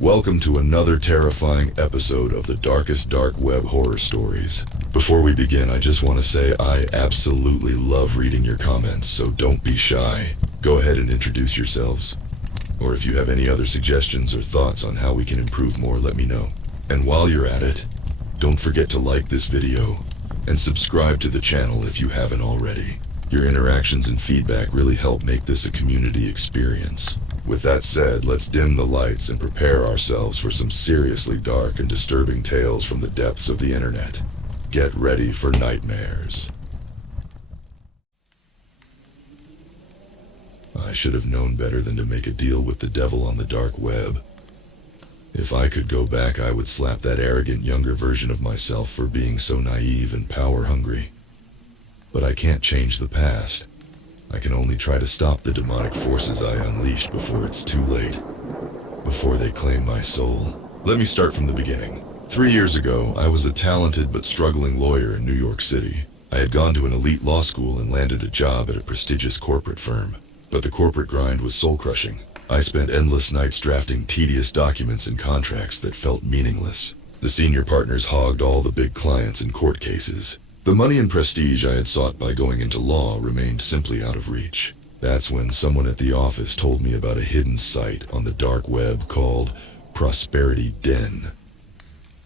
Welcome to another terrifying episode of the darkest dark web horror stories. Before we begin, I just want to say I absolutely love reading your comments, so don't be shy. Go ahead and introduce yourselves. Or if you have any other suggestions or thoughts on how we can improve more, let me know. And while you're at it, don't forget to like this video and subscribe to the channel if you haven't already. Your interactions and feedback really help make this a community experience. With that said, let's dim the lights and prepare ourselves for some seriously dark and disturbing tales from the depths of the internet. Get ready for nightmares. I should have known better than to make a deal with the devil on the dark web. If I could go back, I would slap that arrogant younger version of myself for being so naive and power-hungry. But I can't change the past. I can only try to stop the demonic forces I unleashed before it's too late. Before they claim my soul. Let me start from the beginning. 3 years ago, I was a talented but struggling lawyer in New York City. I had gone to an elite law school and landed a job at a prestigious corporate firm. But the corporate grind was soul-crushing. I spent endless nights drafting tedious documents and contracts that felt meaningless. The senior partners hogged all the big clients and court cases. The money and prestige I had sought by going into law remained simply out of reach. That's when someone at the office told me about a hidden site on the dark web called Prosperity Den.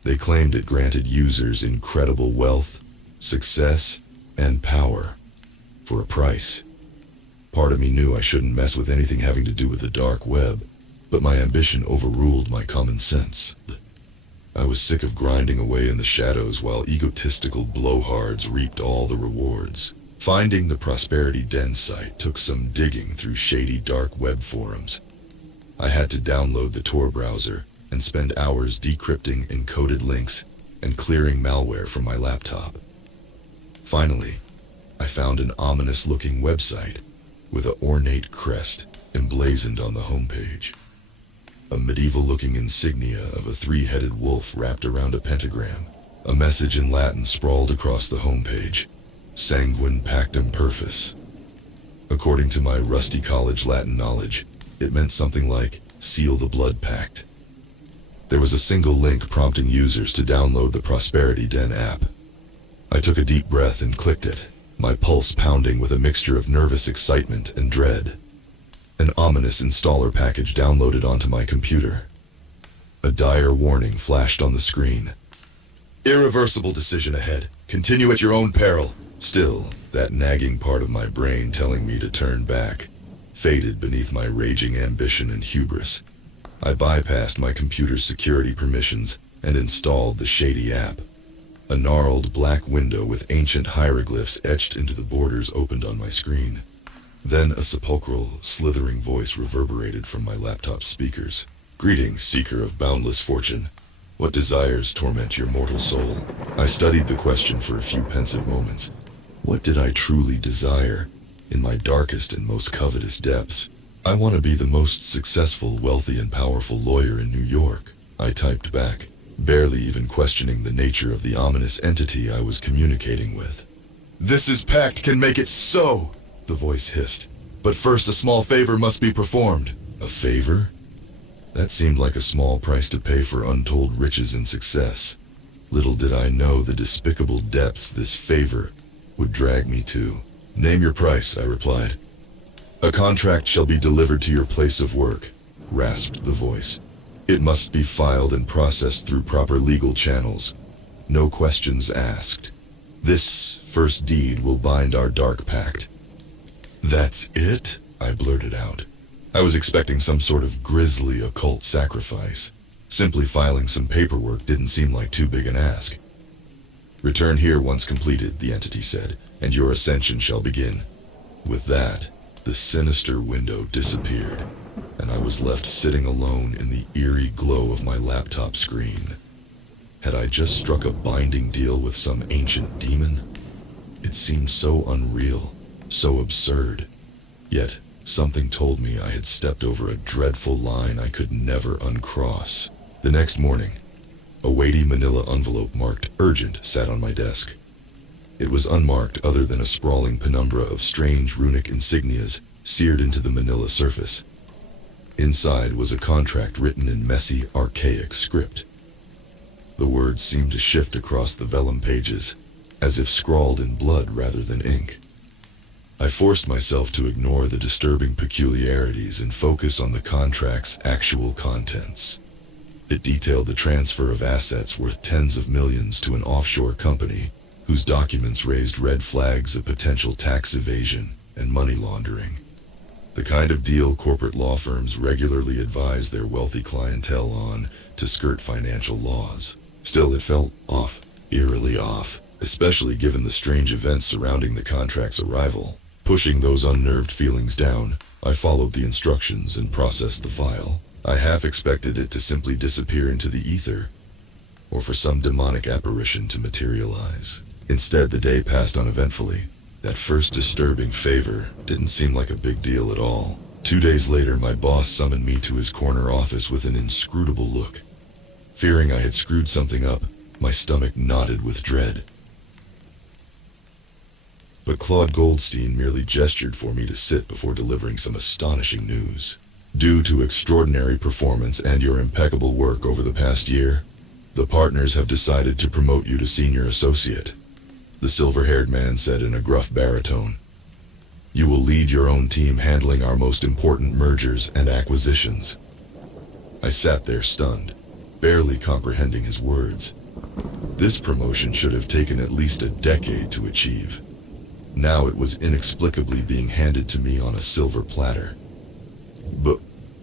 They claimed it granted users incredible wealth, success, and power for a price. Part of me knew I shouldn't mess with anything having to do with the dark web, but my ambition overruled my common sense. I was sick of grinding away in the shadows while egotistical blowhards reaped all the rewards. Finding the Prosperity Den site took some digging through shady dark web forums. I had to download the Tor browser and spend hours decrypting encoded links and clearing malware from my laptop. Finally, I found an ominous-looking website with an ornate crest emblazoned on the homepage. A medieval-looking insignia of a three-headed wolf wrapped around a pentagram. A message in Latin sprawled across the homepage. Sanguine pactum perfus. According to my rusty college Latin knowledge, it meant something like, seal the blood pact. There was a single link prompting users to download the Prosperity Den app. I took a deep breath and clicked it, my pulse pounding with a mixture of nervous excitement and dread. An ominous installer package downloaded onto my computer. A dire warning flashed on the screen. Irreversible decision ahead. Continue at your own peril. Still, that nagging part of my brain telling me to turn back faded beneath my raging ambition and hubris. I bypassed my computer's security permissions and installed the shady app. A gnarled black window with ancient hieroglyphs etched into the borders opened on my screen. Then a sepulchral, slithering voice reverberated from my laptop speakers. Greetings, seeker of boundless fortune. What desires torment your mortal soul? I studied the question for a few pensive moments. What did I truly desire in my darkest and most covetous depths? I want to be the most successful, wealthy, and powerful lawyer in New York, I typed back, barely even questioning the nature of the ominous entity I was communicating with. This pact can make it so, the voice hissed. But first a small favor must be performed. A favor? That seemed like a small price to pay for untold riches and success. Little did I know the despicable depths this favor would drag me to. Name your price, I replied. A contract shall be delivered to your place of work, rasped the voice. It must be filed and processed through proper legal channels. No questions asked. This first deed will bind our dark pact. That's it? I blurted out. I was expecting some sort of grisly occult sacrifice. Simply filing some paperwork didn't seem like too big an ask. Return here once completed, the entity said, and your ascension shall begin. With that, the sinister window disappeared, and I was left sitting alone in the eerie glow of my laptop screen. Had I just struck a binding deal with some ancient demon? It seemed so unreal. So absurd. Yet, something told me I had stepped over a dreadful line I could never uncross. The next morning, a weighty manila envelope marked urgent sat on my desk. It was unmarked other than a sprawling penumbra of strange runic insignias seared into the manila surface. Inside was a contract written in messy, archaic script. The words seemed to shift across the vellum pages, as if scrawled in blood rather than ink. I forced myself to ignore the disturbing peculiarities and focus on the contract's actual contents. It detailed the transfer of assets worth tens of millions to an offshore company, whose documents raised red flags of potential tax evasion and money laundering. The kind of deal corporate law firms regularly advise their wealthy clientele on to skirt financial laws. Still, it felt off, eerily off, especially given the strange events surrounding the contract's arrival. Pushing those unnerved feelings down, I followed the instructions and processed the file. I half expected it to simply disappear into the ether, or for some demonic apparition to materialize. Instead, the day passed uneventfully. That first disturbing favor didn't seem like a big deal at all. 2 days later, my boss summoned me to his corner office with an inscrutable look. Fearing I had screwed something up, my stomach knotted with dread. But Claude Goldstein merely gestured for me to sit before delivering some astonishing news. Due to extraordinary performance and your impeccable work over the past year, the partners have decided to promote you to senior associate, the silver-haired man said in a gruff baritone. You will lead your own team handling our most important mergers and acquisitions. I sat there stunned, barely comprehending his words. This promotion should have taken at least a decade to achieve. Now it was inexplicably being handed to me on a silver platter.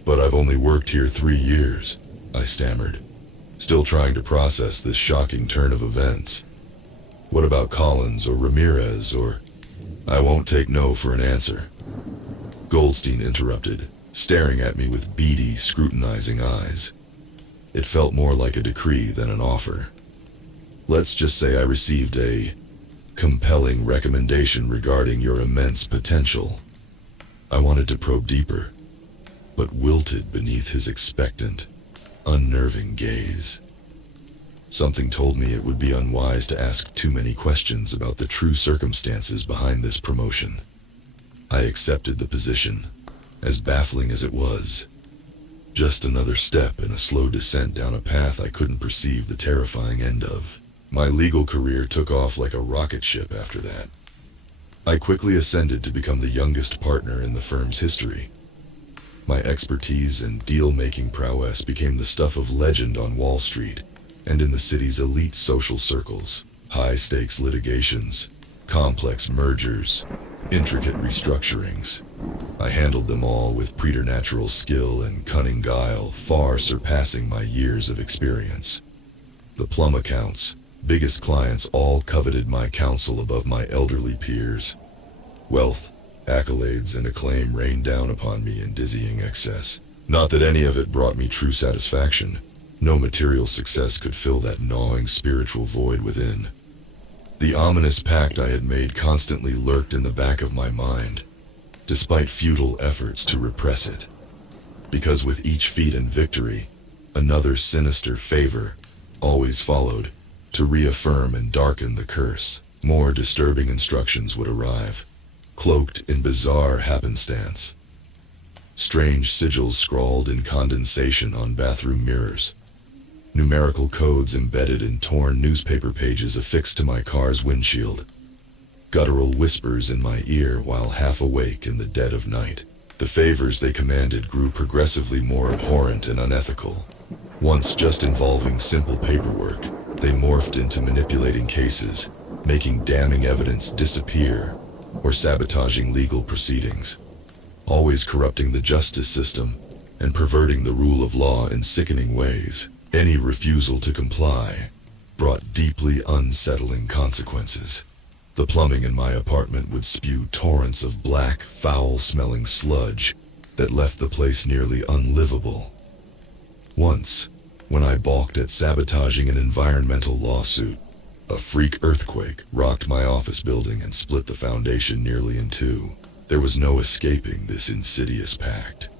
But I've only worked here 3 years, I stammered, still trying to process this shocking turn of events. What about Collins or Ramirez or... I won't take no for an answer. Goldstein interrupted, staring at me with beady, scrutinizing eyes. It felt more like a decree than an offer. Let's just say I received a compelling recommendation regarding your immense potential. I wanted to probe deeper, but wilted beneath his expectant, unnerving gaze. Something told me it would be unwise to ask too many questions about the true circumstances behind this promotion. I accepted the position, as baffling as it was. Just another step in a slow descent down a path I couldn't perceive the terrifying end of. My legal career took off like a rocket ship after that. I quickly ascended to become the youngest partner in the firm's history. My expertise and deal-making prowess became the stuff of legend on Wall Street and in the city's elite social circles. High-stakes litigations, complex mergers, intricate restructurings. I handled them all with preternatural skill and cunning guile, far surpassing my years of experience. The plum accounts, biggest clients all coveted my counsel above my elderly peers. Wealth, accolades, and acclaim rained down upon me in dizzying excess. Not that any of it brought me true satisfaction. No material success could fill that gnawing spiritual void within. The ominous pact I had made constantly lurked in the back of my mind, despite futile efforts to repress it. Because with each feat and victory, another sinister favor always followed, to reaffirm and darken the curse. More disturbing instructions would arrive, cloaked in bizarre happenstance. Strange sigils scrawled in condensation on bathroom mirrors. Numerical codes embedded in torn newspaper pages affixed to my car's windshield. Guttural whispers in my ear while half awake in the dead of night. The favors they commanded grew progressively more abhorrent and unethical. Once just involving simple paperwork, they morphed into manipulating cases, making damning evidence disappear, or sabotaging legal proceedings, always corrupting the justice system and perverting the rule of law in sickening ways. Any refusal to comply brought deeply unsettling consequences. The plumbing in my apartment would spew torrents of black, foul-smelling sludge that left the place nearly unlivable. Once, when I balked at sabotaging an environmental lawsuit, a freak earthquake rocked my office building and split the foundation nearly in two. There was no escaping this insidious pact.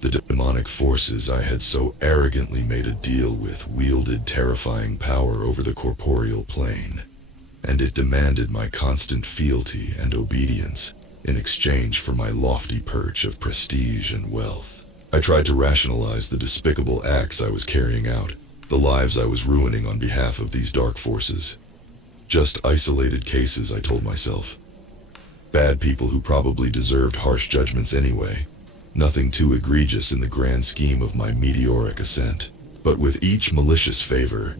The demonic forces I had so arrogantly made a deal with wielded terrifying power over the corporeal plane, and it demanded my constant fealty and obedience in exchange for my lofty perch of prestige and wealth. I tried to rationalize the despicable acts I was carrying out, the lives I was ruining on behalf of these dark forces. Just isolated cases, I told myself. Bad people who probably deserved harsh judgments anyway. Nothing too egregious in the grand scheme of my meteoric ascent. But with each malicious favor,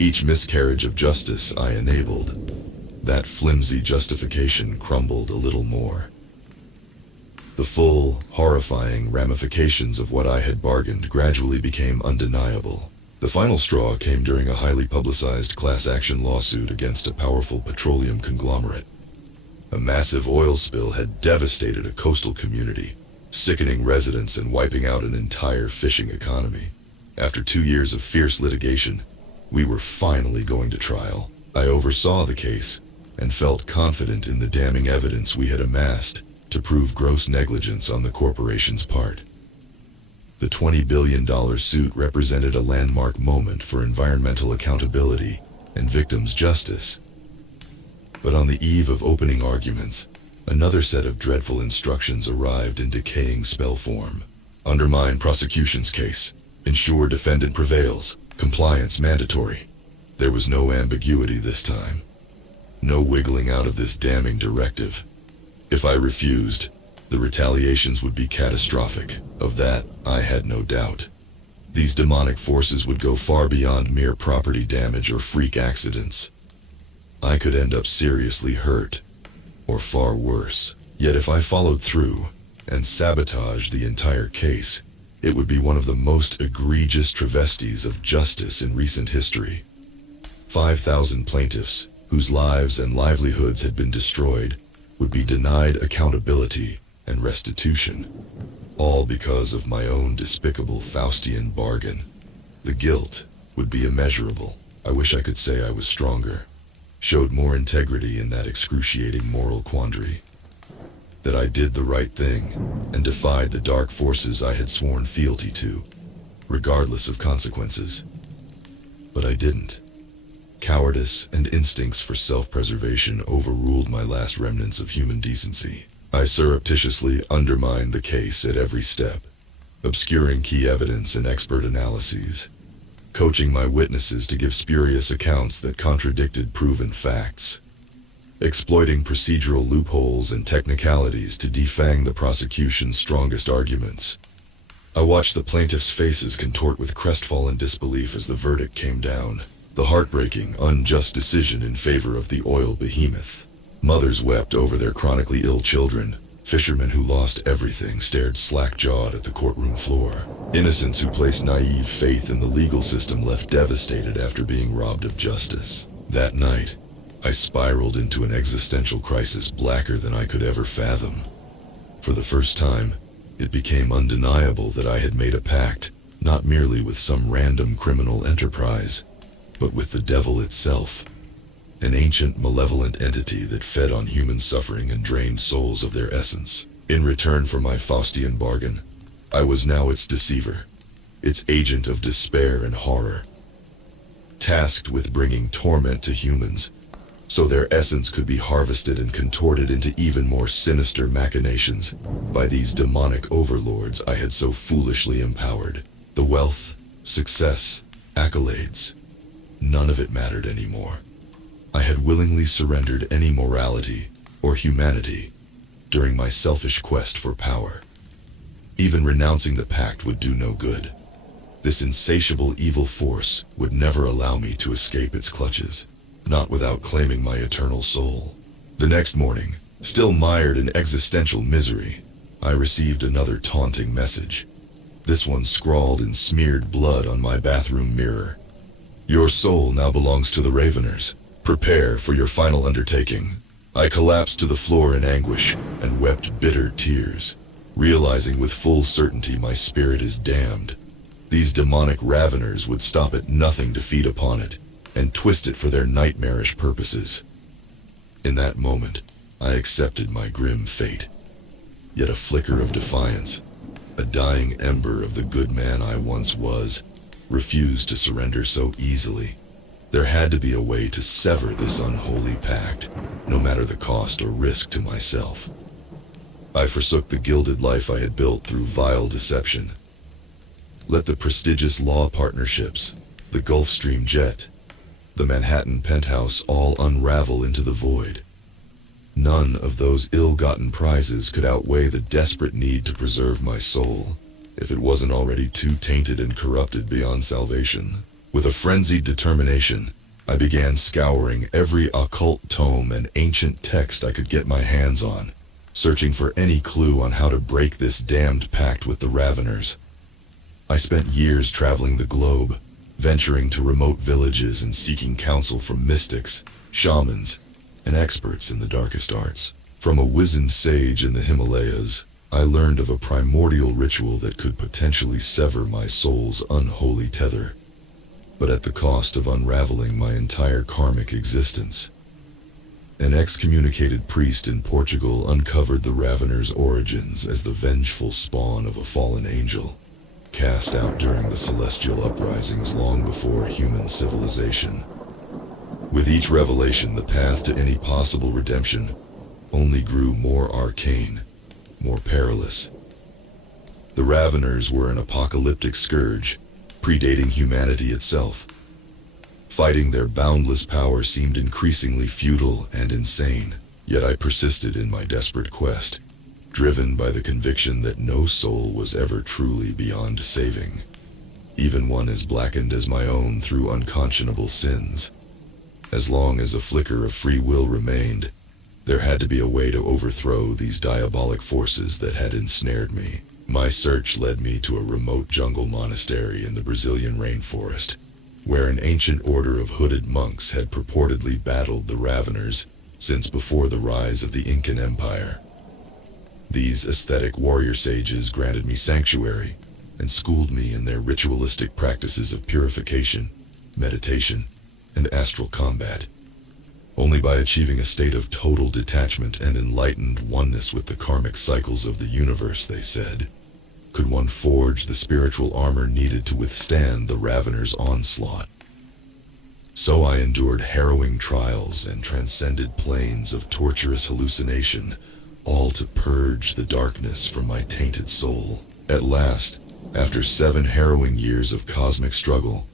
each miscarriage of justice I enabled, that flimsy justification crumbled a little more. The full, horrifying ramifications of what I had bargained gradually became undeniable. The final straw came during a highly publicized class action lawsuit against a powerful petroleum conglomerate. A massive oil spill had devastated a coastal community, sickening residents and wiping out an entire fishing economy. After 2 years of fierce litigation, we were finally going to trial. I oversaw the case and felt confident in the damning evidence we had amassed to prove gross negligence on the corporation's part. The $20 billion suit represented a landmark moment for environmental accountability and victims' justice. But on the eve of opening arguments, another set of dreadful instructions arrived in decaying spell form. Undermine prosecution's case. Ensure defendant prevails. Compliance mandatory. There was no ambiguity this time. No wiggling out of this damning directive. If I refused, the retaliations would be catastrophic. Of that, I had no doubt. These demonic forces would go far beyond mere property damage or freak accidents. I could end up seriously hurt, or far worse. Yet if I followed through and sabotaged the entire case, it would be one of the most egregious travesties of justice in recent history. 5,000 plaintiffs, whose lives and livelihoods had been destroyed, would be denied accountability and restitution, all because of my own despicable Faustian bargain. The guilt would be immeasurable. I wish I could say I was stronger, showed more integrity in that excruciating moral quandary, that I did the right thing and defied the dark forces I had sworn fealty to, regardless of consequences. But I didn't. Cowardice and instincts for self-preservation overruled my last remnants of human decency. I surreptitiously undermined the case at every step, obscuring key evidence and expert analyses, coaching my witnesses to give spurious accounts that contradicted proven facts, exploiting procedural loopholes and technicalities to defang the prosecution's strongest arguments. I watched the plaintiffs' faces contort with crestfallen disbelief as the verdict came down. The heartbreaking, unjust decision in favor of the oil behemoth. Mothers wept over their chronically ill children. Fishermen who lost everything stared slack-jawed at the courtroom floor. Innocents who placed naive faith in the legal system left devastated after being robbed of justice. That night, I spiraled into an existential crisis blacker than I could ever fathom. For the first time, it became undeniable that I had made a pact, not merely with some random criminal enterprise, but with the devil itself, an ancient malevolent entity that fed on human suffering and drained souls of their essence. In return for my Faustian bargain, I was now its deceiver, its agent of despair and horror, tasked with bringing torment to humans, so their essence could be harvested and contorted into even more sinister machinations by these demonic overlords I had so foolishly empowered. The wealth, success, accolades, none of it mattered anymore. I had willingly surrendered any morality or humanity during my selfish quest for power. Even renouncing the pact would do no good. This insatiable evil force would never allow me to escape its clutches, not without claiming my eternal soul. The next morning, still mired in existential misery, I received another taunting message. This one scrawled in smeared blood on my bathroom mirror. Your soul now belongs to the Raveners. Prepare for your final undertaking. I collapsed to the floor in anguish and wept bitter tears, realizing with full certainty my spirit is damned. These demonic raveners would stop at nothing to feed upon it and twist it for their nightmarish purposes. In that moment, I accepted my grim fate. Yet a flicker of defiance, a dying ember of the good man I once was, refused to surrender so easily. There had to be a way to sever this unholy pact, no matter the cost or risk to myself. I forsook the gilded life I had built through vile deception Let the prestigious law partnerships, the Gulfstream jet, the Manhattan penthouse all unravel into the void. None of those ill-gotten prizes could outweigh the desperate need to preserve my soul, if it wasn't already too tainted and corrupted beyond salvation. With a frenzied determination, I began scouring every occult tome and ancient text I could get my hands on, searching for any clue on how to break this damned pact with the Raveners. I spent years traveling the globe, venturing to remote villages and seeking counsel from mystics, shamans, and experts in the darkest arts. From a wizened sage in the Himalayas, I learned of a primordial ritual that could potentially sever my soul's unholy tether, but at the cost of unraveling my entire karmic existence. An excommunicated priest in Portugal uncovered the Ravener's origins as the vengeful spawn of a fallen angel, cast out during the celestial uprisings long before human civilization. With each revelation, the path to any possible redemption only grew more arcane, more perilous. The Raveners were an apocalyptic scourge, predating humanity itself. Fighting their boundless power seemed increasingly futile and insane, yet I persisted in my desperate quest, driven by the conviction that no soul was ever truly beyond saving, even one as blackened as my own through unconscionable sins. As long as a flicker of free will remained, there had to be a way to overthrow these diabolic forces that had ensnared me. My search led me to a remote jungle monastery in the Brazilian rainforest, where an ancient order of hooded monks had purportedly battled the Raveners since before the rise of the Incan Empire. These aesthetic warrior sages granted me sanctuary and schooled me in their ritualistic practices of purification, meditation, and astral combat. Only by achieving a state of total detachment and enlightened oneness with the karmic cycles of the universe, they said, could one forge the spiritual armor needed to withstand the Ravener's onslaught. So I endured harrowing trials and transcended planes of torturous hallucination, all to purge the darkness from my tainted soul. At last, after 7 harrowing years of cosmic struggle,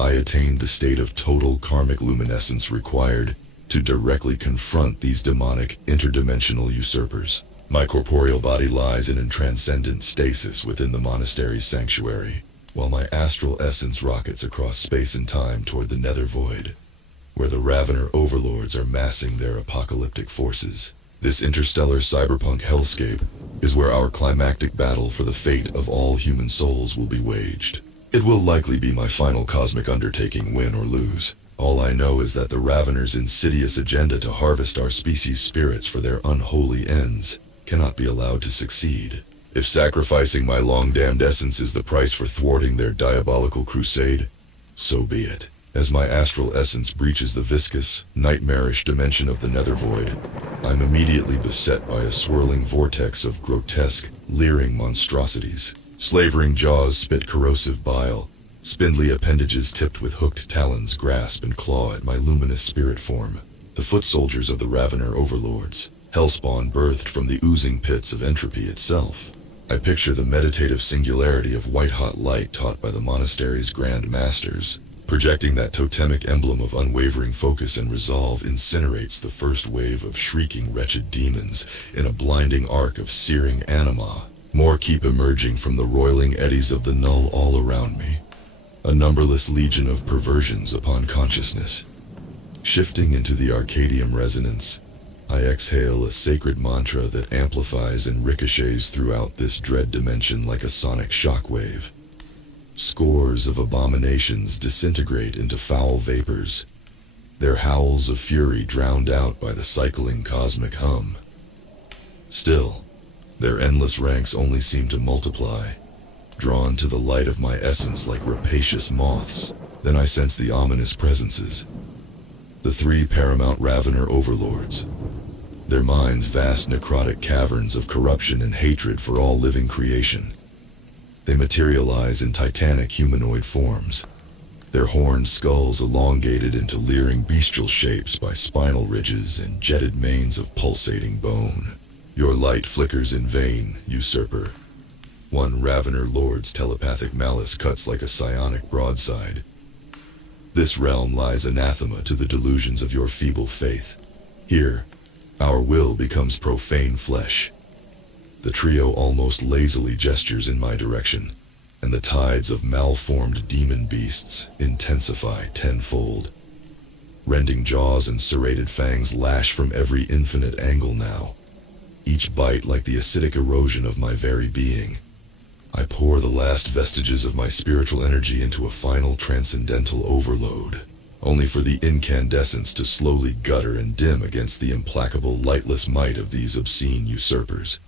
I attained the state of total karmic luminescence required to directly confront these demonic, interdimensional usurpers. My corporeal body lies in a transcendent stasis within the monastery's sanctuary, while my astral essence rockets across space and time toward the nether void, where the Ravener overlords are massing their apocalyptic forces. This interstellar cyberpunk hellscape is where our climactic battle for the fate of all human souls will be waged. It will likely be my final cosmic undertaking, win or lose. All I know is that the Ravener's insidious agenda to harvest our species' spirits for their unholy ends cannot be allowed to succeed. If sacrificing my long-damned essence is the price for thwarting their diabolical crusade, so be it. As my astral essence breaches the viscous, nightmarish dimension of the nether void, I'm immediately beset by a swirling vortex of grotesque, leering monstrosities. Slavering jaws spit corrosive bile. Spindly appendages tipped with hooked talons grasp and claw at my luminous spirit form. The foot soldiers of the Ravener overlords, hellspawn birthed from the oozing pits of entropy itself. I picture the meditative singularity of white-hot light taught by the monastery's grand masters. Projecting that totemic emblem of unwavering focus and resolve incinerates the first wave of shrieking wretched demons in a blinding arc of searing anima. More keep emerging from the roiling eddies of the null all around me. A numberless legion of perversions upon consciousness. Shifting into the Arcadium resonance, I exhale a sacred mantra that amplifies and ricochets throughout this dread dimension like a sonic shockwave. Scores of abominations disintegrate into foul vapors, their howls of fury drowned out by the cycling cosmic hum. Still, their endless ranks only seem to multiply, drawn to the light of my essence like rapacious moths. Then I sense the ominous presences. The 3 paramount Ravener overlords, their minds vast necrotic caverns of corruption and hatred for all living creation. They materialize in titanic humanoid forms, their horned skulls elongated into leering bestial shapes by spinal ridges and jetted manes of pulsating bone. Your light flickers in vain, usurper. One Ravener Lord's telepathic malice cuts like a psionic broadside. This realm lies anathema to the delusions of your feeble faith. Here, our will becomes profane flesh. The trio almost lazily gestures in my direction, and the tides of malformed demon beasts intensify tenfold. Rending jaws and serrated fangs lash from every infinite angle now, each bite like the acidic erosion of my very being. I pour the last vestiges of my spiritual energy into a final transcendental overload, only for the incandescence to slowly gutter and dim against the implacable, lightless might of these obscene usurpers.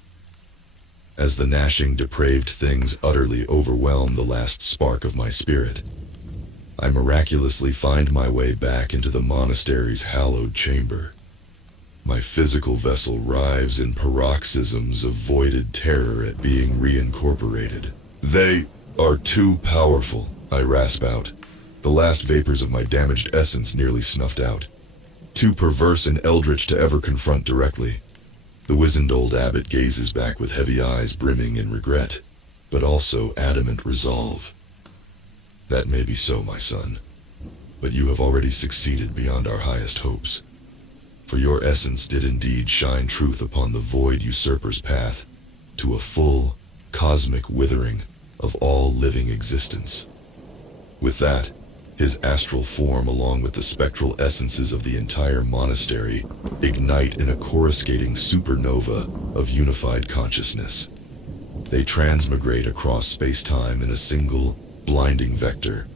As the gnashing, depraved things utterly overwhelm the last spark of my spirit, I miraculously find my way back into the monastery's hallowed chamber. My physical vessel writhes in paroxysms of voided terror at being reincorporated. They are too powerful, I rasp out, the last vapors of my damaged essence nearly snuffed out. Too perverse and eldritch to ever confront directly. The wizened old abbot gazes back with heavy eyes brimming in regret, but also adamant resolve. That may be so, my son, but you have already succeeded beyond our highest hopes. For your essence did indeed shine truth upon the void usurper's path to a full, cosmic withering of all living existence. With that, his astral form along with the spectral essences of the entire monastery ignite in a coruscating supernova of unified consciousness. They transmigrate across space-time in a single, blinding vector,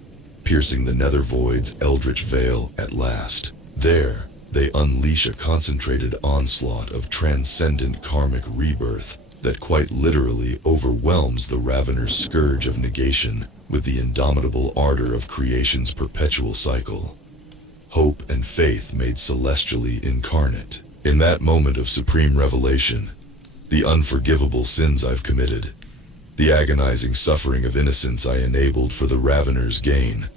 piercing the nether void's eldritch veil at last. There, they unleash a concentrated onslaught of transcendent karmic rebirth that quite literally overwhelms the Ravener's scourge of negation with the indomitable ardor of creation's perpetual cycle. Hope and faith made celestially incarnate. In that moment of supreme revelation, the unforgivable sins I've committed, the agonizing suffering of innocence I enabled for the Ravener's gain,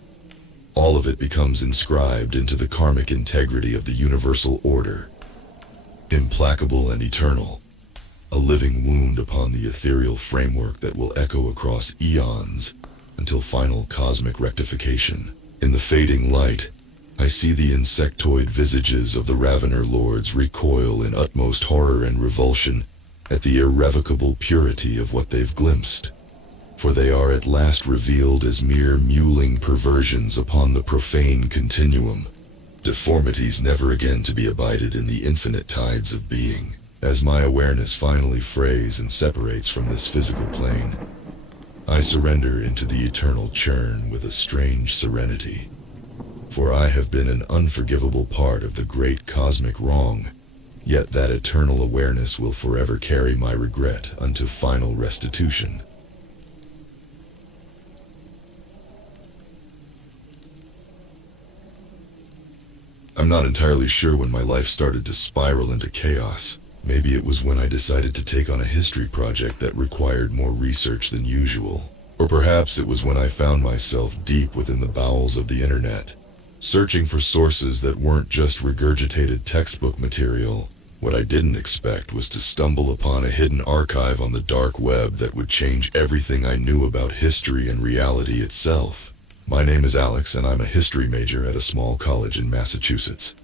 all of it becomes inscribed into the karmic integrity of the universal order. Implacable and eternal, a living wound upon the ethereal framework that will echo across eons until final cosmic rectification. In the fading light, I see the insectoid visages of the Ravener Lords recoil in utmost horror and revulsion at the irrevocable purity of what they've glimpsed. For they are at last revealed as mere mewling perversions upon the profane continuum, deformities never again to be abided in the infinite tides of being. As my awareness finally frays and separates from this physical plane, I surrender into the eternal churn with a strange serenity. For I have been an unforgivable part of the great cosmic wrong, yet that eternal awareness will forever carry my regret unto final restitution. I'm not entirely sure when my life started to spiral into chaos. Maybe it was when I decided to take on a history project that required more research than usual. Or perhaps it was when I found myself deep within the bowels of the internet, searching for sources that weren't just regurgitated textbook material. What I didn't expect was to stumble upon a hidden archive on the dark web that would change everything I knew about history and reality itself. My name is Alex, and I'm a history major at a small college in Massachusetts.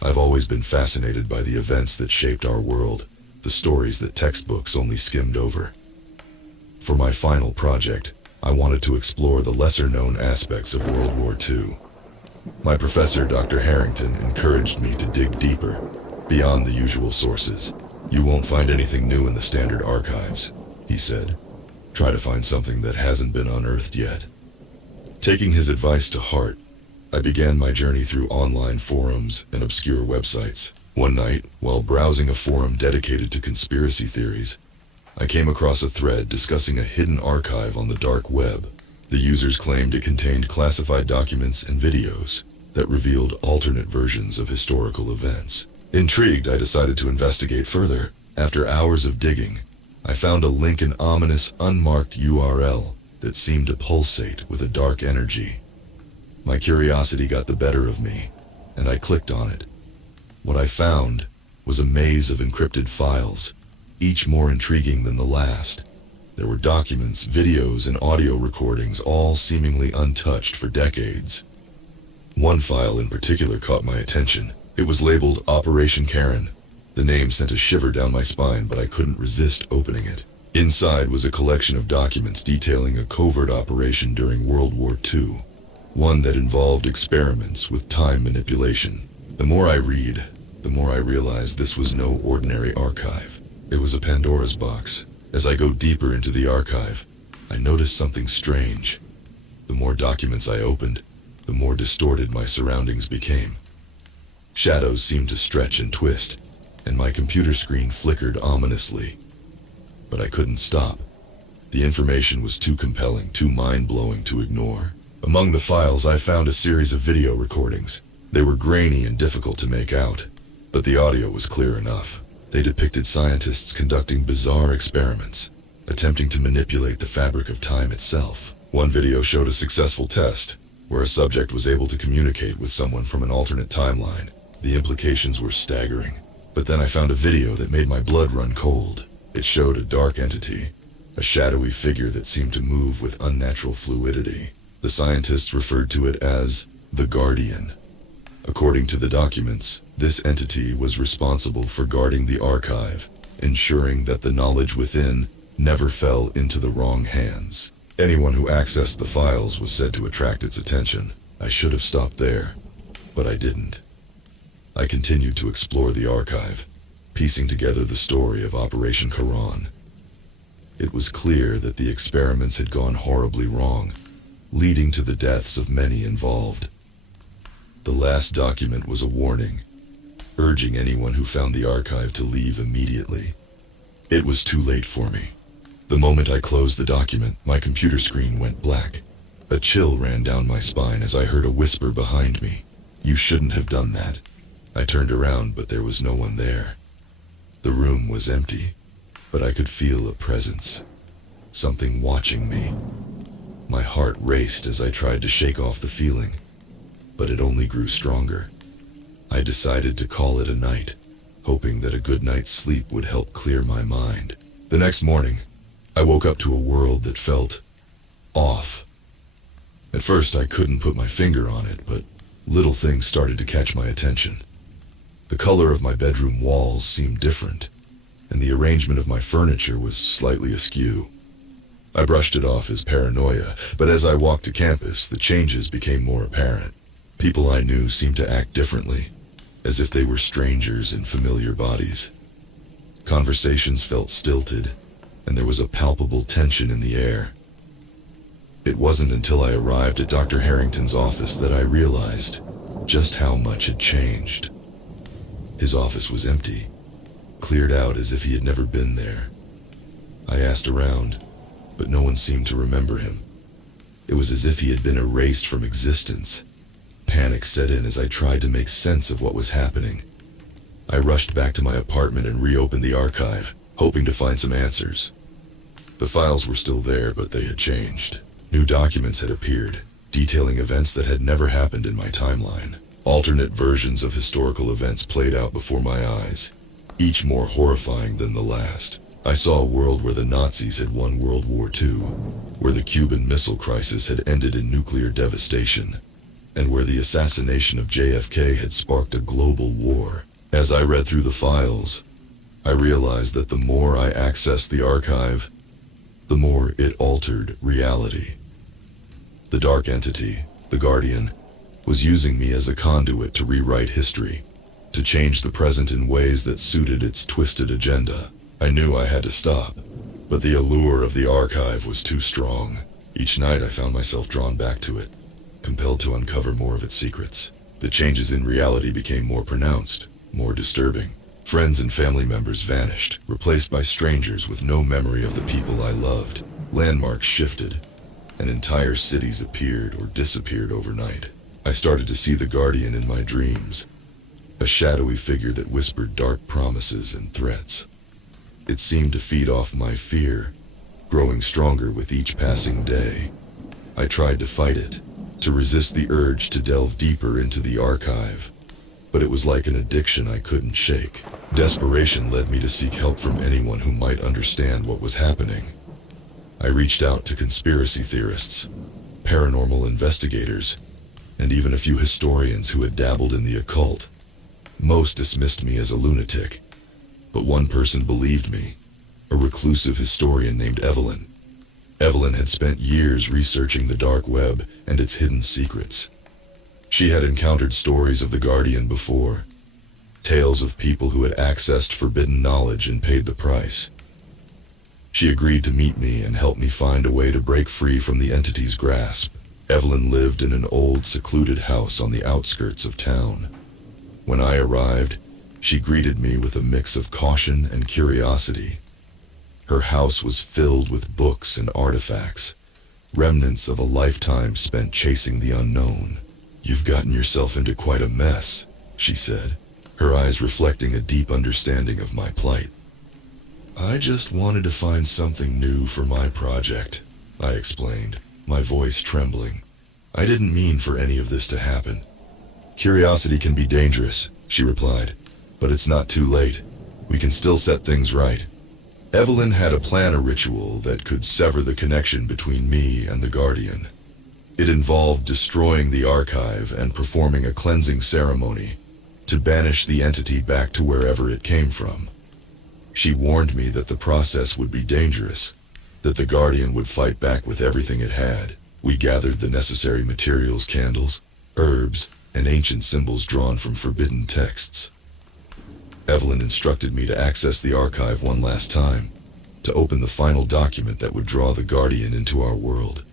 I've always been fascinated by the events that shaped our world, the stories that textbooks only skimmed over. For my final project, I wanted to explore the lesser-known aspects of World War II. My professor, Dr. Harrington, encouraged me to dig deeper, beyond the usual sources. You won't find anything new in the standard archives, he said. Try to find something that hasn't been unearthed yet. Taking his advice to heart, I began my journey through online forums and obscure websites. One night, while browsing a forum dedicated to conspiracy theories, I came across a thread discussing a hidden archive on the dark web. The users claimed it contained classified documents and videos that revealed alternate versions of historical events. Intrigued, I decided to investigate further. After hours of digging, I found a link in ominous, unmarked URL that seemed to pulsate with a dark energy. My curiosity got the better of me, and I clicked on it. What I found was a maze of encrypted files, each more intriguing than the last. There were documents, videos, and audio recordings, all seemingly untouched for decades. One file in particular caught my attention. It was labeled Operation Karen. The name sent a shiver down my spine, but I couldn't resist opening it. Inside was a collection of documents detailing a covert operation during World War II, one that involved experiments with time manipulation. The more I read, the more I realized this was no ordinary archive. It was a Pandora's box. As I go deeper into the archive, I noticed something strange. The more documents I opened, the more distorted my surroundings became. Shadows seemed to stretch and twist, and my computer screen flickered ominously. But I couldn't stop. The information was too compelling, too mind-blowing to ignore. Among the files, I found a series of video recordings. They were grainy and difficult to make out, but the audio was clear enough. They depicted scientists conducting bizarre experiments, attempting to manipulate the fabric of time itself. One video showed a successful test, where a subject was able to communicate with someone from an alternate timeline. The implications were staggering. But then I found a video that made my blood run cold. It showed a dark entity, a shadowy figure that seemed to move with unnatural fluidity. The scientists referred to it as the Guardian. According to the documents, this entity was responsible for guarding the archive, ensuring that the knowledge within never fell into the wrong hands. Anyone who accessed the files was said to attract its attention. I should have stopped there, but I didn't. I continued to explore the archive, piecing together the story of Operation Charon. It was clear that the experiments had gone horribly wrong, leading to the deaths of many involved. The last document was a warning, urging anyone who found the archive to leave immediately. It was too late for me. The moment I closed the document, my computer screen went black. A chill ran down my spine as I heard a whisper behind me. "You shouldn't have done that." I turned around, but there was no one there. The room was empty, but I could feel a presence, something watching me. My heart raced as I tried to shake off the feeling, but it only grew stronger. I decided to call it a night, hoping that a good night's sleep would help clear my mind. The next morning, I woke up to a world that felt off. At first, I couldn't put my finger on it, but little things started to catch my attention. The color of my bedroom walls seemed different, and the arrangement of my furniture was slightly askew. I brushed it off as paranoia, but as I walked to campus, the changes became more apparent. People I knew seemed to act differently, as if they were strangers in familiar bodies. Conversations felt stilted, and there was a palpable tension in the air. It wasn't until I arrived at Dr. Harrington's office that I realized just how much had changed. His office was empty, cleared out as if he had never been there. I asked around, but no one seemed to remember him. It was as if he had been erased from existence. Panic set in as I tried to make sense of what was happening. I rushed back to my apartment and reopened the archive, hoping to find some answers. The files were still there, but they had changed. New documents had appeared, detailing events that had never happened in my timeline. Alternate versions of historical events played out before my eyes, each more horrifying than the last. I saw a world where the Nazis had won World War II, where the Cuban Missile Crisis had ended in nuclear devastation, and where the assassination of JFK had sparked a global war. As I read through the files, I realized that the more I accessed the archive, the more it altered reality. The dark entity, the Guardian, was using me as a conduit to rewrite history, to change the present in ways that suited its twisted agenda. I knew I had to stop, but the allure of the archive was too strong. Each night I found myself drawn back to it, compelled to uncover more of its secrets. The changes in reality became more pronounced, more disturbing. Friends and family members vanished, replaced by strangers with no memory of the people I loved. Landmarks shifted, and entire cities appeared or disappeared overnight. I started to see the Guardian in my dreams, a shadowy figure that whispered dark promises and threats. It seemed to feed off my fear, growing stronger with each passing day. I tried to fight it, to resist the urge to delve deeper into the archive, but it was like an addiction I couldn't shake. Desperation led me to seek help from anyone who might understand what was happening. I reached out to conspiracy theorists, paranormal investigators, and even a few historians who had dabbled in the occult. Most dismissed me as a lunatic, but one person believed me, a reclusive historian named Evelyn. Evelyn had spent years researching the dark web and its hidden secrets. She had encountered stories of the Guardian before, tales of people who had accessed forbidden knowledge and paid the price. She agreed to meet me and help me find a way to break free from the entity's grasp. Evelyn lived in an old, secluded house on the outskirts of town. When I arrived, she greeted me with a mix of caution and curiosity. Her house was filled with books and artifacts, remnants of a lifetime spent chasing the unknown. "You've gotten yourself into quite a mess," she said, her eyes reflecting a deep understanding of my plight. "I just wanted to find something new for my project," I explained, my voice trembling. "I didn't mean for any of this to happen." "Curiosity can be dangerous," she replied, "but it's not too late. We can still set things right." Evelyn had a ritual that could sever the connection between me and the Guardian. It involved destroying the archive and performing a cleansing ceremony to banish the entity back to wherever it came from. She warned me that the process would be dangerous, that the Guardian would fight back with everything it had. We gathered the necessary materials: candles, herbs, and ancient symbols drawn from forbidden texts. Evelyn instructed me to access the archive one last time, to open the final document that would draw the Guardian into our world.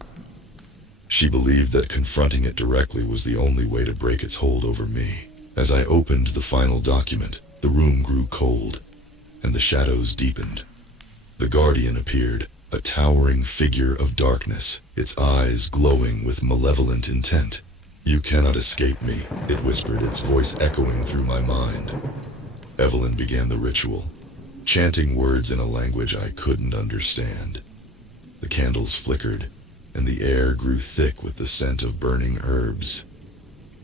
She believed that confronting it directly was the only way to break its hold over me. As I opened the final document, the room grew cold, and the shadows deepened. The Guardian appeared, a towering figure of darkness, its eyes glowing with malevolent intent. "You cannot escape me," it whispered, its voice echoing through my mind. Evelyn began the ritual, chanting words in a language I couldn't understand. The candles flickered, and the air grew thick with the scent of burning herbs.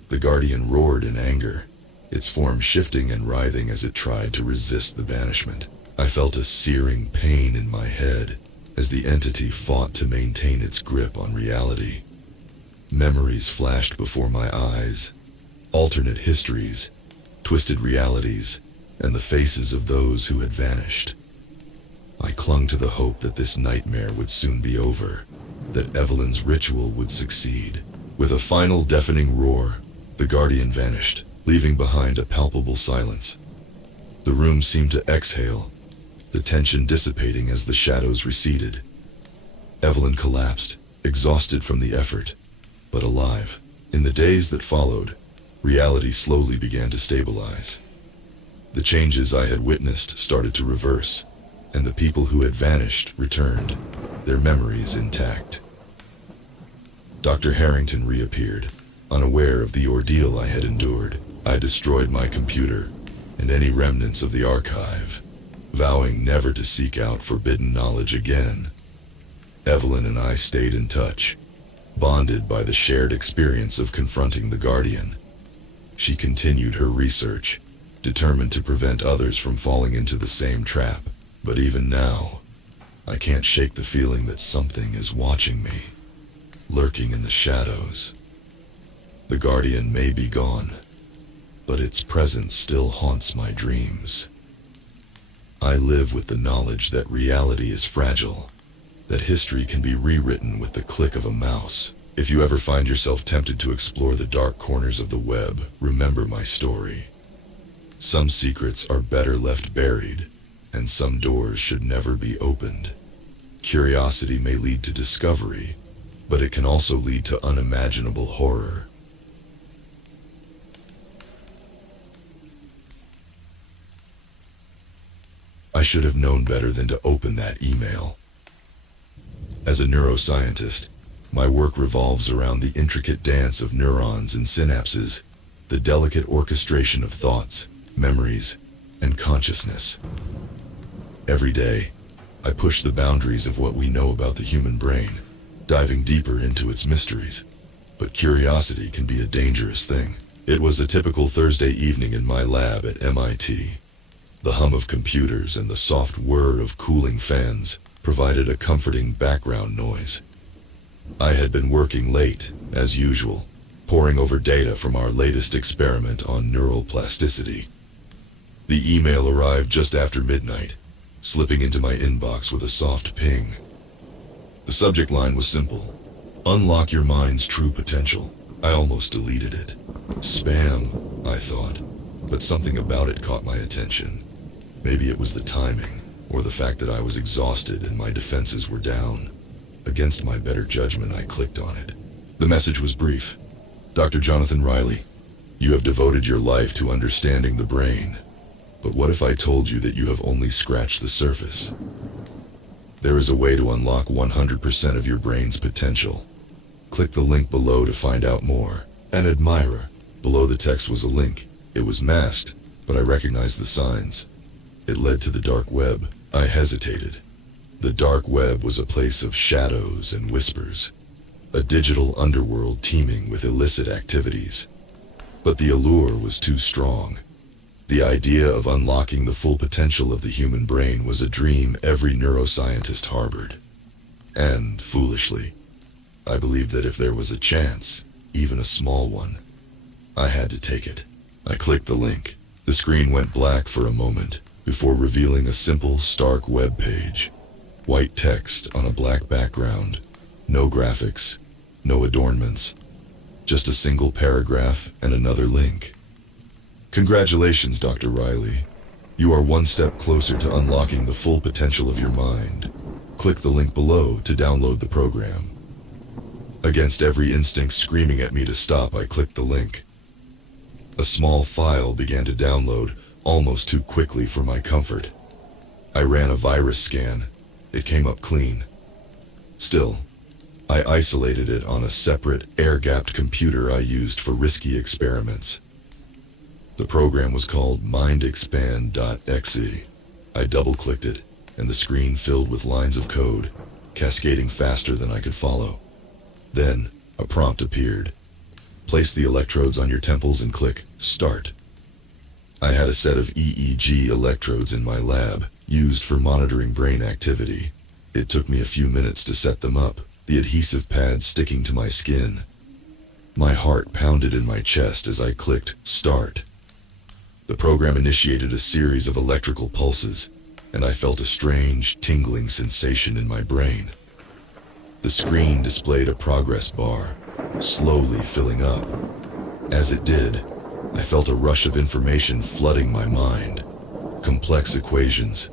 The Guardian roared in anger, its form shifting and writhing as it tried to resist the banishment. I felt a searing pain in my head as the entity fought to maintain its grip on reality. Memories flashed before my eyes, alternate histories, twisted realities, and the faces of those who had vanished. I clung to the hope that this nightmare would soon be over, that Evelyn's ritual would succeed. With a final deafening roar, the Guardian vanished, leaving behind a palpable silence. The room seemed to exhale, the tension dissipating as the shadows receded. Evelyn collapsed, exhausted from the effort, but alive. In the days that followed, reality slowly began to stabilize. The changes I had witnessed started to reverse, and the people who had vanished returned, their memories intact. Dr. Harrington reappeared, unaware of the ordeal I had endured. I destroyed my computer and any remnants of the archive, vowing never to seek out forbidden knowledge again. Evelyn and I stayed in touch, bonded by the shared experience of confronting the Guardian. She continued her research, determined to prevent others from falling into the same trap. But even now, I can't shake the feeling that something is watching me, lurking in the shadows. The Guardian may be gone, but its presence still haunts my dreams. I live with the knowledge that reality is fragile, that history can be rewritten with the click of a mouse. If you ever find yourself tempted to explore the dark corners of the web, remember my story. Some secrets are better left buried, and some doors should never be opened. Curiosity may lead to discovery, but it can also lead to unimaginable horror. I should have known better than to open that email. As a neuroscientist, my work revolves around the intricate dance of neurons and synapses, the delicate orchestration of thoughts, memories, and consciousness. Every day, I push the boundaries of what we know about the human brain, diving deeper into its mysteries. But curiosity can be a dangerous thing. It was a typical Thursday evening in my lab at MIT. The hum of computers and the soft whir of cooling fans provided a comforting background noise. I had been working late, as usual, poring over data from our latest experiment on neural plasticity. The email arrived just after midnight, slipping into my inbox with a soft ping. The subject line was simple: "Unlock your mind's true potential." I almost deleted it. Spam, I thought, but something about it caught my attention. Maybe it was the timing, or the fact that I was exhausted and my defenses were down. Against my better judgment, I clicked on it. The message was brief. "Dr. Jonathan Riley, you have devoted your life to understanding the brain. But what if I told you that you have only scratched the surface? There is a way to unlock 100% of your brain's potential. Click the link below to find out more." An admirer. Below the text was a link. It was masked, but I recognized the signs. It led to the dark web. I hesitated. The dark web was a place of shadows and whispers, a digital underworld teeming with illicit activities. But the allure was too strong. The idea of unlocking the full potential of the human brain was a dream every neuroscientist harbored. And, foolishly, I believed that if there was a chance, even a small one, I had to take it. I clicked the link. The screen went black for a moment, before revealing a simple, stark web page. White text on a black background. No graphics, no adornments. Just a single paragraph and another link. "Congratulations, Dr. Riley. You are one step closer to unlocking the full potential of your mind. Click the link below to download the program." Against every instinct screaming at me to stop, I clicked the link. A small file began to download, almost too quickly for my comfort. I ran a virus scan. It came up clean. Still, I isolated it on a separate, air-gapped computer I used for risky experiments. The program was called mindexpand.exe. I double-clicked it, and the screen filled with lines of code, cascading faster than I could follow. Then, a prompt appeared. "Place the electrodes on your temples and click Start." I had a set of EEG electrodes in my lab, used for monitoring brain activity. It took me a few minutes to set them up, the adhesive pads sticking to my skin. My heart pounded in my chest as I clicked Start. The program initiated a series of electrical pulses, and I felt a strange, tingling sensation in my brain. The screen displayed a progress bar, slowly filling up. As it did, I felt a rush of information flooding my mind. Complex equations,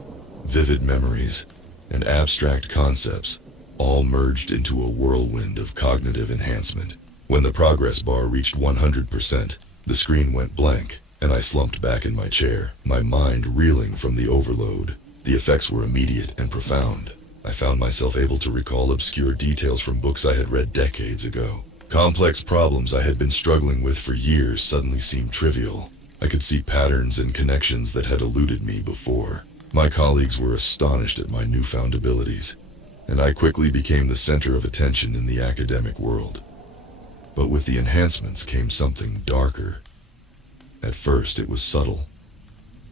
vivid memories, and abstract concepts, all merged into a whirlwind of cognitive enhancement. When the progress bar reached 100%, the screen went blank, and I slumped back in my chair, my mind reeling from the overload. The effects were immediate and profound. I found myself able to recall obscure details from books I had read decades ago. Complex problems I had been struggling with for years suddenly seemed trivial. I could see patterns and connections that had eluded me before. My colleagues were astonished at my newfound abilities, and I quickly became the center of attention in the academic world. But with the enhancements came something darker. At first it was subtle,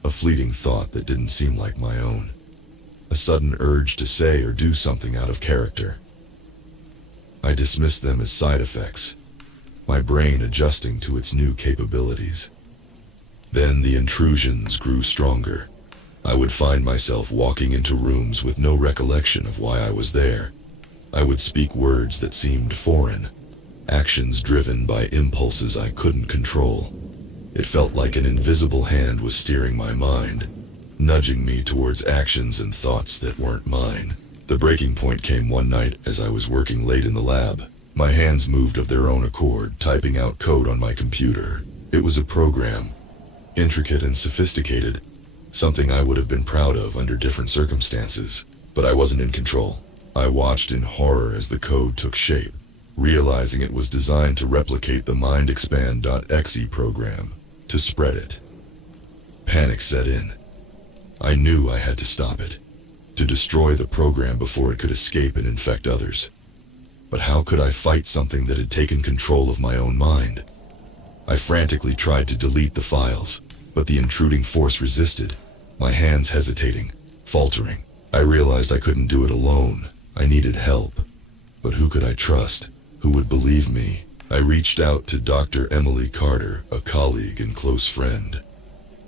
a fleeting thought that didn't seem like my own. A sudden urge to say or do something out of character. I dismissed them as side effects, my brain adjusting to its new capabilities. Then the intrusions grew stronger. I would find myself walking into rooms with no recollection of why I was there. I would speak words that seemed foreign, actions driven by impulses I couldn't control. It felt like an invisible hand was steering my mind, nudging me towards actions and thoughts that weren't mine. The breaking point came one night as I was working late in the lab. My hands moved of their own accord, typing out code on my computer. It was a program, intricate and sophisticated, something I would have been proud of under different circumstances. But I wasn't in control. I watched in horror as the code took shape, realizing it was designed to replicate the mindexpand.exe program, to spread it. Panic set in. I knew I had to stop it, to destroy the program before it could escape and infect others. But how could I fight something that had taken control of my own mind? I frantically tried to delete the files, but the intruding force resisted, my hands hesitating, faltering. I realized I couldn't do it alone. I needed help. But who could I trust? Who would believe me? I reached out to Dr. Emily Carter, a colleague and close friend.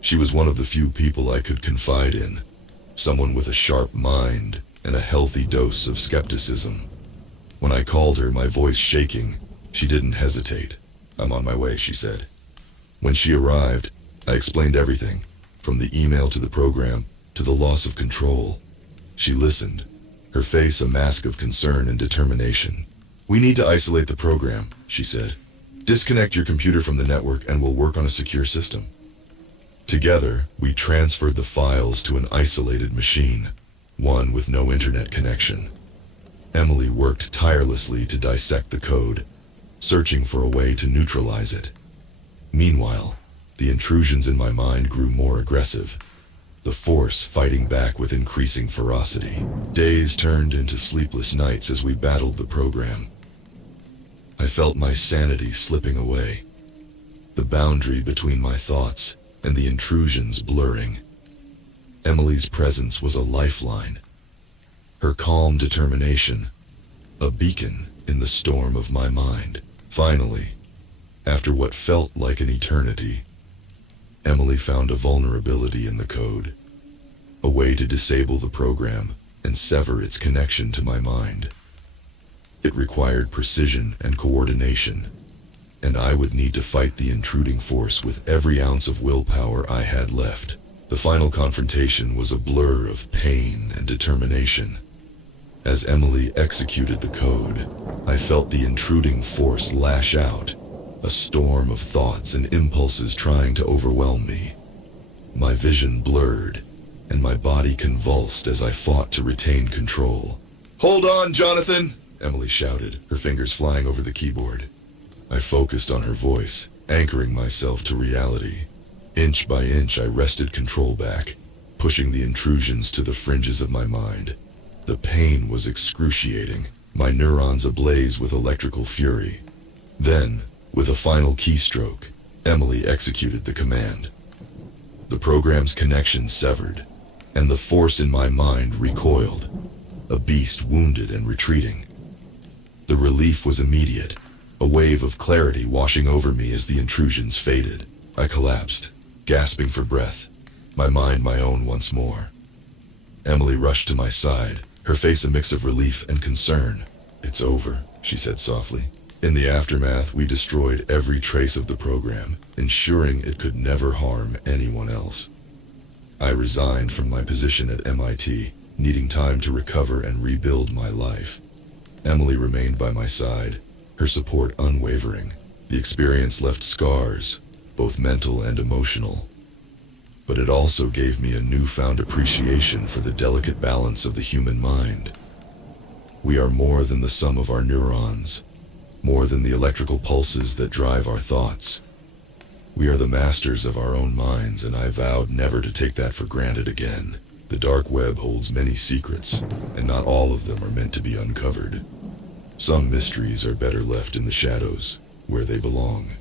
She was one of the few people I could confide in, someone with a sharp mind and a healthy dose of skepticism. When I called her, my voice shaking, she didn't hesitate. "I'm on my way," she said. When she arrived, I explained everything, from the email to the program, to the loss of control. She listened, her face a mask of concern and determination. "We need to isolate the program," she said. "Disconnect your computer from the network and we'll work on a secure system." Together, we transferred the files to an isolated machine, one with no internet connection. Emily worked tirelessly to dissect the code, searching for a way to neutralize it. Meanwhile, the intrusions in my mind grew more aggressive, the force fighting back with increasing ferocity. Days turned into sleepless nights as we battled the program. I felt my sanity slipping away, the boundary between my thoughts and the intrusions blurring. Emily's presence was a lifeline, her calm determination, a beacon in the storm of my mind. Finally, after what felt like an eternity, Emily found a vulnerability in the code, a way to disable the program and sever its connection to my mind. It required precision and coordination, and I would need to fight the intruding force with every ounce of willpower I had left. The final confrontation was a blur of pain and determination. As Emily executed the code, I felt the intruding force lash out, a storm of thoughts and impulses trying to overwhelm me. My vision blurred, and my body convulsed as I fought to retain control. "Hold on, Jonathan!" Emily shouted, her fingers flying over the keyboard. I focused on her voice, anchoring myself to reality. Inch by inch, I wrested control back, pushing the intrusions to the fringes of my mind. The pain was excruciating, my neurons ablaze with electrical fury. Then, with a final keystroke, Emily executed the command. The program's connection severed, and the force in my mind recoiled, a beast wounded and retreating. The relief was immediate, a wave of clarity washing over me as the intrusions faded. I collapsed, gasping for breath, my mind my own once more. Emily rushed to my side, her face a mix of relief and concern. "It's over," she said softly. In the aftermath, we destroyed every trace of the program, ensuring it could never harm anyone else. I resigned from my position at MIT, needing time to recover and rebuild my life. Emily remained by my side, her support unwavering. The experience left scars, both mental and emotional. But it also gave me a newfound appreciation for the delicate balance of the human mind. We are more than the sum of our neurons, more than the electrical pulses that drive our thoughts. We are the masters of our own minds, and I vowed never to take that for granted again. The dark web holds many secrets, and not all of them are meant to be uncovered. Some mysteries are better left in the shadows, where they belong.